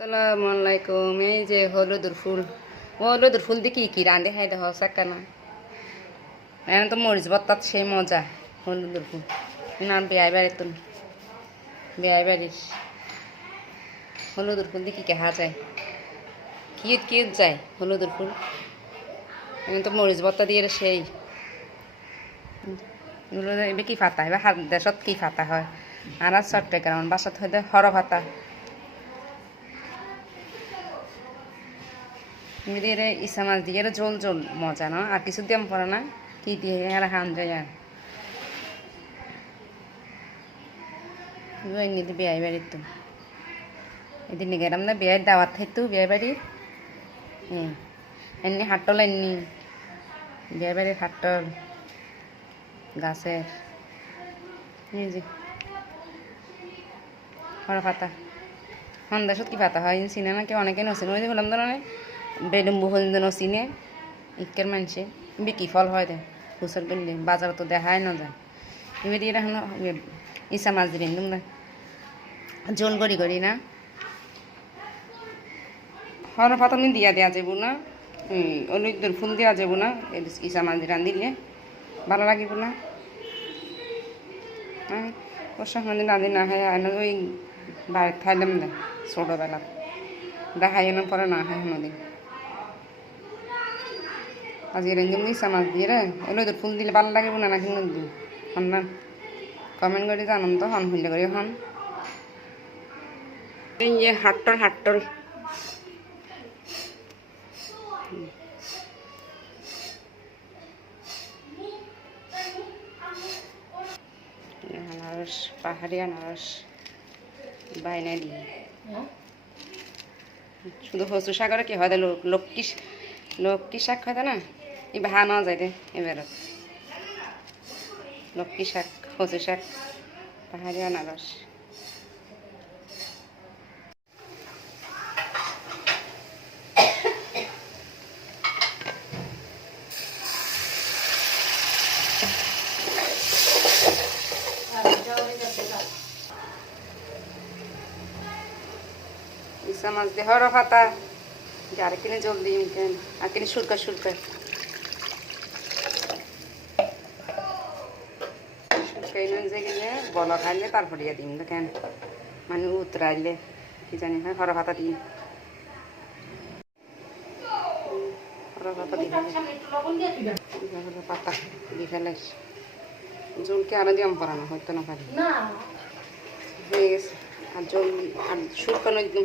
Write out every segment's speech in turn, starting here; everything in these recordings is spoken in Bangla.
সালাম এই যে হলুদের ফুল। হলুদের ফুল দিয়ে কি কি রাঁধে? খাই দেখ সাকা না। এখন তো মরিচ বত্তাত সেই মজা, হলুদের ফুল। না, বেয়াই বাড়ি তো বেয়াই বাড়ির। হলুদের ফুল দিয়ে কি কেহা যায়? কিউত কিউত যায় হলুদের ফুল। এখন তো মরিচ বত্তা দিয়ে সেই। এবার কি ফাতা? এবার দেশত কি ফাতা হয়? আর আর চট্টগ্রাম, বাসাত হয়তো হর ফাতা। এদের ইসা মাছ দিয়ে জল জল মজা না? আর কিছু দিয়াম পড়ে না? কি দিয়ে আর হান যায় আর? এমনিতে বিয়াই বাড়ির তো। এদিন গেলাম না বিয়ের দাওয়াত থাকতো বিয়ে বাড়ির। হ্যাঁ এমনি হাটল এমনি বিয়ে বাড়ির হাটল, গাছের। এই যে। পাতা। সন্ধ্যাসত কি পাতা হয়? চিনে না কেউ অনেকে নচিনে ওই যে হলাম ধরনে বেলুম্বু হল নচিনে ইকের মানুষে বিক্রি ফল হয় দে হুসর করলে বাজার তো দেখাই না যায় এবার দিয়ে এখন ইসা মাছ দিলেন তোমরা জোল করি করি না? হর পাতা আমি দিয়া দেওয়া যাব না অলুইদের ফুল দেওয়া যাব না ইসা মাছ দিয়ে রান্ধিলে ভালো লাগিব না? বর্ষা মানে রাঁধি না হয় আইন ওই বাইরে খাইলাম না ছোটোবেলা দেখাই পরে না হয় কোনোদিন আজকে রেঞ্জম দিস মাছ দিয়ে রে। এলো তো ফুল দিলে ভালো লাগিব না নাকি নদী হন না। কমেন্ট করে জানাম তো, হন হইলে করে হন। এই যে হাট্টল হাট্টল। আনারস, পাহাড়ি আনারস। বাইনা দিয়ে। শুধু হসু শাকরে কি হয়? লোক লক্ষ্মী লক্ষ্মী শাক হয় না? এই ভা না যায় দে এবারত লক্ষ্মী শাক হসু শাক, পাহাড়ি আনারস। ইসা মাছ দিয়ে হর পাতা আর কিনে জলদি আর কিনে সুরকা সুরকা সুরকাই যে গেলে বল খাইলে তারপরে ইয়ে দিম কেন? মানে উতরাইলে কি জানি হয় হর দিই হর পাতা দিয়ে হর পাতা দিয়ে ফেলে। জলকে আরও দিয়াম পরানো হয়তো না পারি। হয়ে গেছে। আর জল আর শুকানো একদম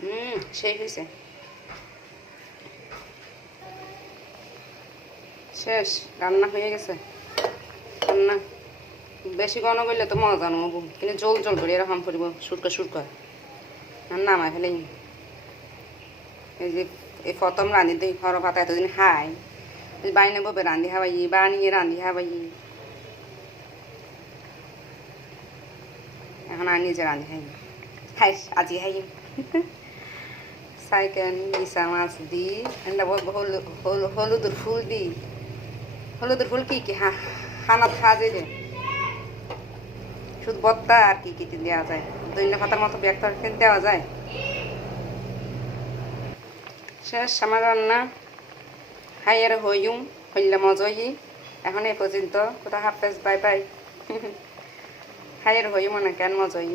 হুম সেই হয়েছে শেষ, রান্না হয়ে গেছে। রান্না বেশি ঘন করলে তো মজা নহব কিন্তু জল জল করে এরকম পড়ব সুটকা সুটকা। আর নামাই ফেলে এই যে, এই প্রথম রাঁধি দিই ঘর পাতা এতদিন খাই। বাইনে ববে রাঁধি খাবাই বানিয়ে রাঁধি খাবাই। এখন আর নিজে রাঁধি খাই খাই আজি খাই সাইকেন মিশা মাছ দি এনে হলুদের ফুল দি হলুদের ফুল কি কি? হানাত খাজে দে শুধু বত্তা আর কি কি দেওয়া যায়? দৈন্য পাতার মতো তরকারি দেওয়া যায়। শেষ, আমার রান্না। হাইয়ের হইম হইলে মজই এখন এই পর্যন্ত। কোথাও হাফেজ, বাই বাই। হাইয়ের হইম না কেন মজই